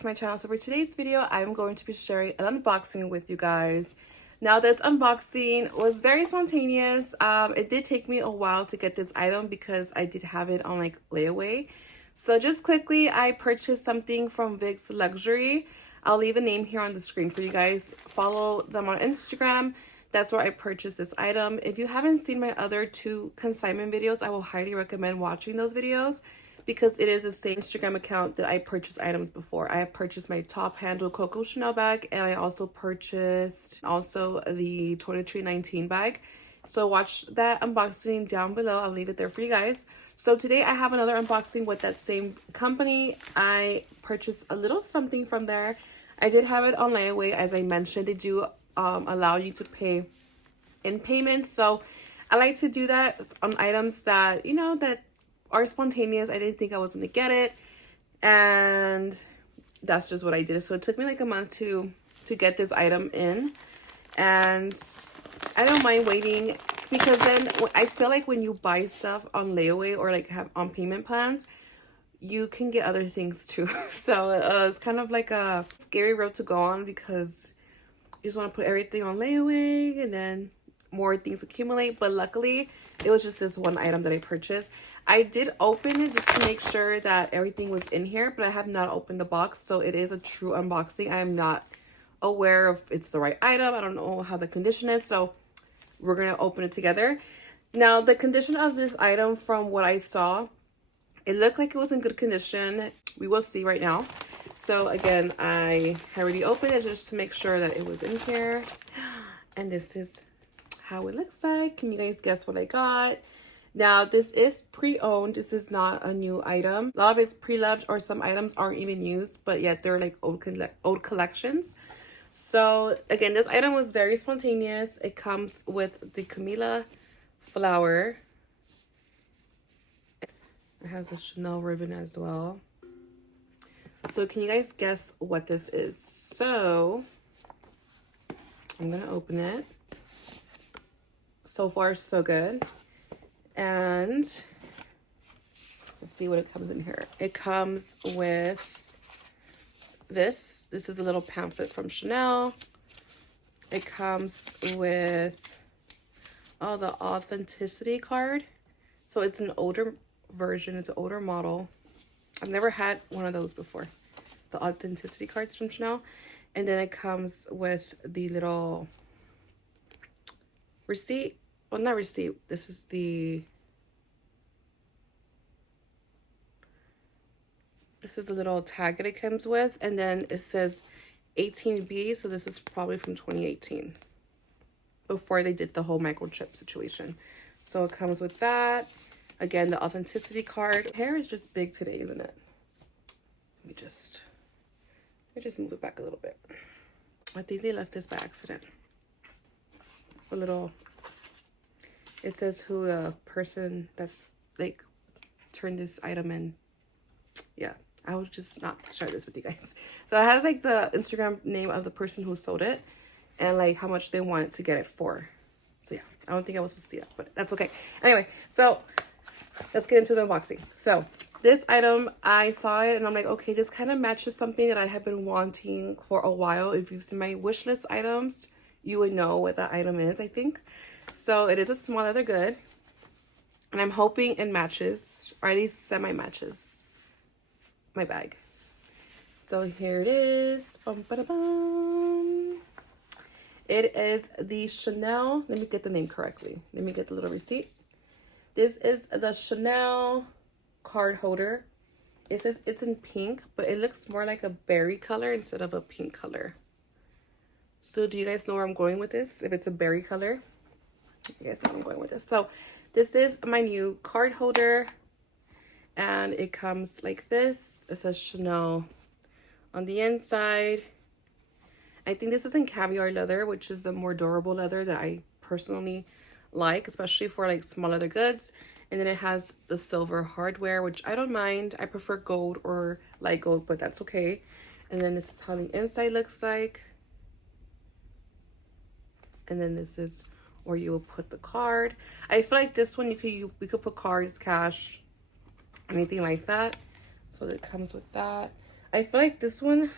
to my channel. So for today's video, I'm going to be sharing an unboxing with you guys. Now this unboxing was very spontaneous. It did take me a while to get this item because I did have it on like layaway. So just quickly, I purchased something from Vic's Luxury. I'll leave a name here on the screen for you guys. Follow them on Instagram. That's where I purchased this item. If you haven't seen my other two consignment videos, I will highly recommend watching those videos because it is the same Instagram account that I purchased items before. I have purchased my top handle Coco Chanel bag, and I also purchased the 2319 bag. So watch that unboxing down below. I'll leave it there for you guys. So today I have another unboxing with that same company. I purchased a little something from there. I did have it on layaway, as I mentioned. They do allow you to pay in payments. So I like to do that on items that, you know, that are spontaneous. I didn't think I was going to get it. And that's just what I did. So it took me like a month to get this item in. And I don't mind waiting because then I feel like when you buy stuff on layaway or like have on payment plans, you can get other things too. So it's kind of like a scary road to go on because you just want to put everything on layaway and then more things accumulate. But luckily it was just this one item that I purchased. I did open it just to make sure that everything was in here, but I have not opened the box. So it is a true unboxing. I am not aware if it's the right item. I don't know how the condition is. So we're going to open it together. Now the condition of this item, from what I saw, it looked like it was in good condition. We will see right now. So again, I already opened it just to make sure that it was in here. And this is how it looks like. Can you guys guess what I got? Now this is pre-owned. This is not a new item. A lot of it's pre-loved, or some items aren't even used, but yet they're like old collections. So again, this item was very spontaneous. It comes with the Camilla flower. It has a Chanel ribbon as well. So can you guys guess what this is? So I'm gonna open it. So far so good. And let's see what it comes in here. It comes with this. This is a little pamphlet from Chanel. It comes with the authenticity card. So it's an older version. It's an older model. I've never had one of those before. The authenticity cards from Chanel. And then it comes with the little receipt. Well, not receipt. This is the little tag that it comes with. And then it says 18B. So this is probably from 2018. Before they did the whole microchip situation. So it comes with that. Again, the authenticity card. Hair is just big today, isn't it? Let me just move it back a little bit. I think they left this by accident. A little, it says who the person that's like turned this item in. Yeah, I will just not share this with you guys. So it has like the Instagram name of the person who sold it and like how much they wanted to get it for. So yeah, I don't think I was supposed to see that, but that's okay. Anyway, so let's get into the unboxing. So this item, I saw it and I'm like, okay, this kind of matches something that I have been wanting for a while. If you've seen my wish list items, you would know what that item is, I think. So it is a small leather good. And I'm hoping it matches, or at least semi-matches my bag. So here it is. Bum, ba, da, bum. It is the Chanel. Let me get the name correctly. Let me get the little receipt. This is the Chanel card holder. It says it's in pink, but it looks more like a berry color instead of a pink color. So do you guys know where I'm going with this? If it's a berry color, you guys know where I'm going with this. So this is my new card holder, and it comes like this. It says Chanel on the inside. I think this is in caviar leather, which is a more durable leather that I personally like, especially for like small leather goods. And then it has the silver hardware, which I don't mind. I prefer gold or light gold, but that's okay. And then this is how the inside looks like. And then this is where you will put the card. I feel like this one we could put cards, cash, anything like that. So it comes with that. I feel like this one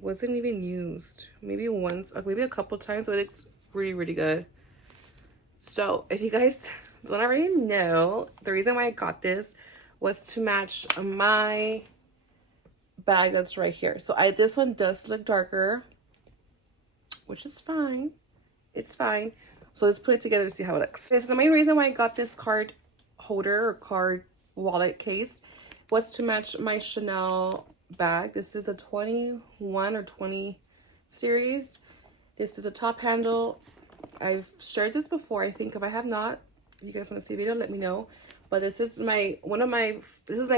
wasn't even used. Maybe once, or maybe a couple times, but it's really, really good. So if you guys don't already know, the reason why I got this was to match my bag that's right here. So this one does look darker, which is fine. It's fine. So let's put it together to see how it looks. Okay, so the main reason why I got this card holder or card wallet case was to match my Chanel bag. This is a 21 or 20 series. This is a top handle. I've shared this before, I think. If I have not, if you guys want to see a video, let me know. But this is my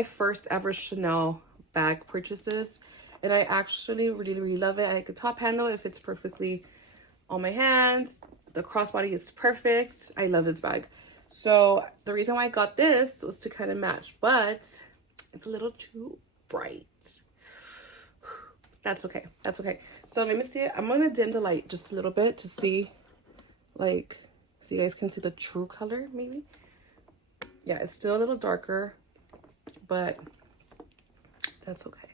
first ever Chanel bag purchases, and I actually really love it. I like a top handle. It fits perfectly on my hand. The crossbody is perfect. I love this bag. So the reason why I got this was to kind of match, but it's a little too bright. That's okay. That's okay. So let me see it. I'm going to dim the light just a little bit to see, like, so you guys can see the true color, maybe. Yeah, it's still a little darker, but that's okay.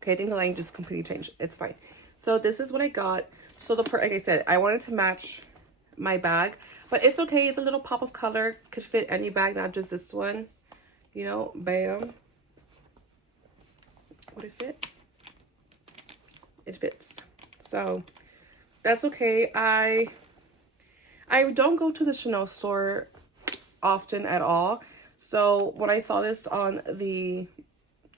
Okay, I think the lighting just completely changed. It's fine. So this is what I got. So like I said, I wanted to match my bag, but it's okay. It's a little pop of color. Could fit any bag, not just this one. You know, bam. Would it fit? It fits. So that's okay. I don't go to the Chanel store often at all. So when I saw this on the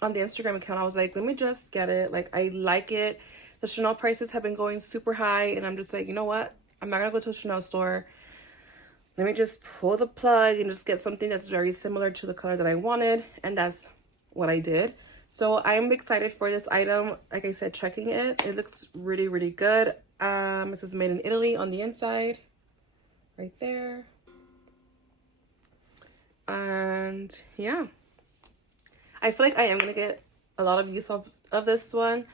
Instagram account, I was like, let me just get it. Like, I like it. The Chanel prices have been going super high, and I'm just like, you know what? I'm not gonna go to a Chanel store. Let me just pull the plug and just get something that's very similar to the color that I wanted, and that's what I did. So I'm excited for this item. Like I said, checking it, it looks really good. This is made in Italy on the inside, right there. And yeah, I feel like I am gonna get a lot of use of this one,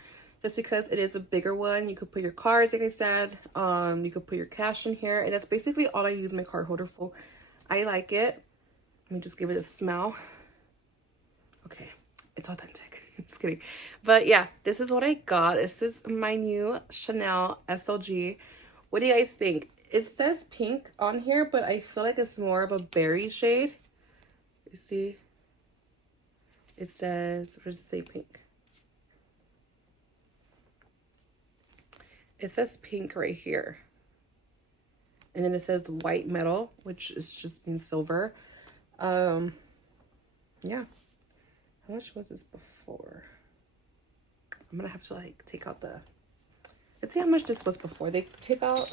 just because it is a bigger one. You could put your cards, like I said. You could put your cash in here, and that's basically all I use my card holder for. I like it. Let me just give it a smell. Okay, it's authentic. I'm just kidding. But yeah, this is what I got. This is my new Chanel SLG. What do you guys think? It says pink on here, but I feel like it's more of a berry shade. You see? It says, what does it say, pink? It says pink right here. And then it says white metal, which is just means silver. Yeah. How much was this before? I'm gonna have to like take out the, let's see how much this was before. They took out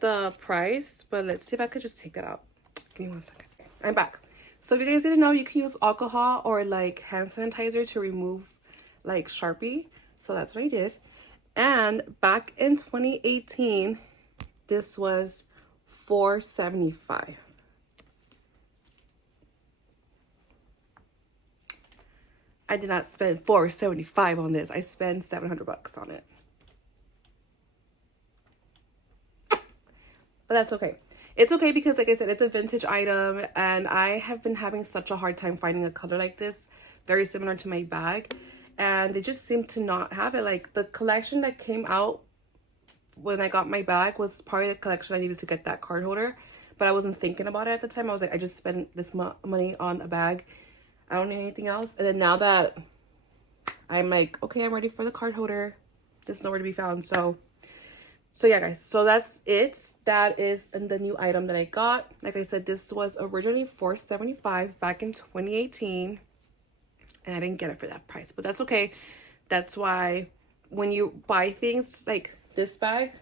the price, but let's see if I could just take it out. Give me 1 second. I'm back. So if you guys didn't know, you can use alcohol or like hand sanitizer to remove like Sharpie. So that's what I did. And back in 2018, this was $4.75. I did not spend $4.75 on this. I spent $700 on it. But that's okay. It's okay because, like I said, it's a vintage item, and I have been having such a hard time finding a color like this, very similar to my bag, and they just seem to not have it. Like, the collection that came out when I got my bag was part of the collection I needed to get that card holder, but I wasn't thinking about it at the time. I was like, I just spent this money on a bag. I don't need anything else. And then now that I'm like, okay, I'm ready for the card holder, there's nowhere to be found. So yeah, guys, so that's it. That is the new item that I got. Like I said, this was originally $4.75 back in 2018, and I didn't get it for that price, but that's okay. That's why when you buy things like this bag,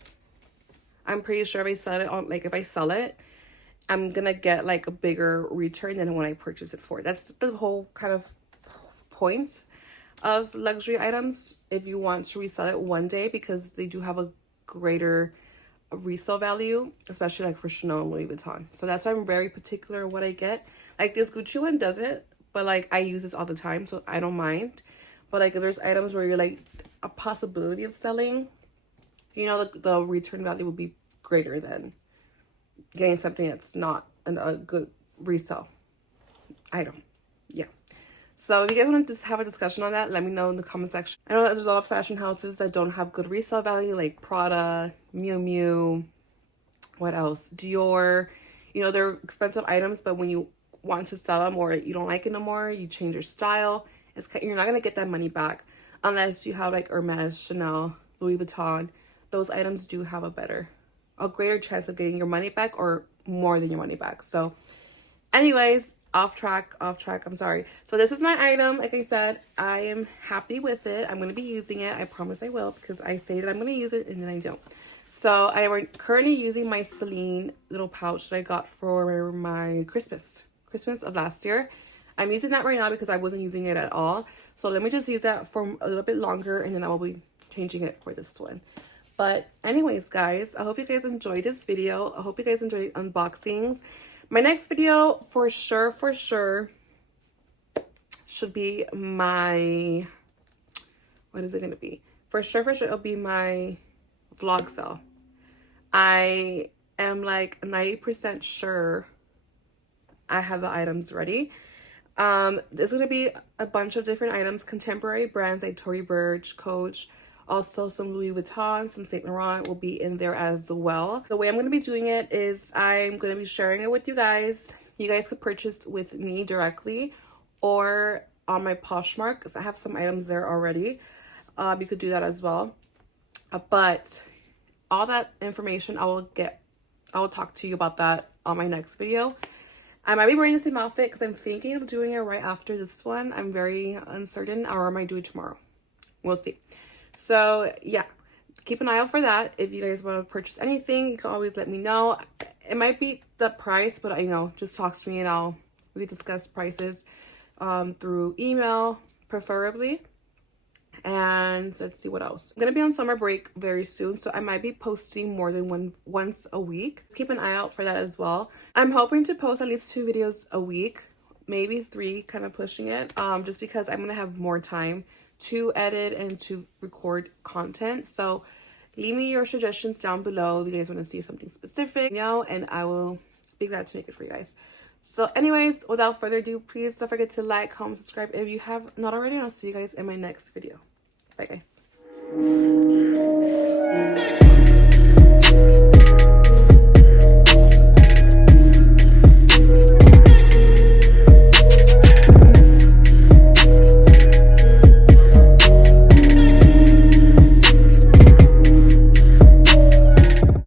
I'm pretty sure if I sell it, I'm gonna get like a bigger return than when I purchase it for. That's the whole kind of point of luxury items, if you want to resell it one day, because they do have a greater resale value, especially like for Chanel and Louis Vuitton. So that's why I'm very particular what I get. Like this Gucci one doesn't, but like I use this all the time, so I don't mind. But like if there's items where you're like a possibility of selling, you know, the return value would be greater than getting something that's not a good resale item. Yeah. So if you guys want to just have a discussion on that, let me know in the comment section. I know that there's a lot of fashion houses that don't have good resale value, like Prada, Miu Miu, what else? Dior. You know, they're expensive items, but when you want to sell them or you don't like it no more, you change your style, you're not going to get that money back unless you have like Hermes, Chanel, Louis Vuitton. Those items do have a greater chance of getting your money back or more than your money back. So anyways, off track, I'm sorry. So this is my item. Like I said, I am happy with it. I'm going to be using it. I promise I will, because I say that I'm going to use it and then I don't. So I am currently using my Celine little pouch that I got for my Christmas of last year. I'm using that right now because I wasn't using it at all. So let me just use that for a little bit longer and then I will be changing it for this one. But anyways, guys, I hope you guys enjoyed this video. I hope you guys enjoyed unboxings. My next video for sure should be my, what is it going to be? For sure it'll be my vlog sale. I am like 90% sure I have the items ready. There's going to be a bunch of different items, contemporary brands like Tory Burch, Coach, also some Louis Vuitton, some Saint Laurent will be in there as well. The way I'm going to be doing it is I'm going to be sharing it with you guys. You guys could purchase with me directly or on my Poshmark because I have some items there already. You could do that as well. But all that information I will talk to you about that on my next video. I might be wearing the same outfit because I'm thinking of doing it right after this one. I'm very uncertain, or I might do it tomorrow. We'll see. So yeah, keep an eye out for that. If you guys want to purchase anything, you can always let me know. It might be the price, but just talk to me and we can discuss prices through email, preferably. And let's see what else. I'm gonna be on summer break very soon, so I might be posting more than once a week. Keep an eye out for that as well. I'm hoping to post at least 2 videos a week, maybe 3, kind of pushing it, just because I'm gonna have more time to edit and to record content. So leave me your suggestions down below if you guys want to see something specific, and I will be glad to make it for you guys. So anyways, without further ado, please don't forget to like, comment, subscribe if you have not already, and I'll see you guys in my next video. Bye guys.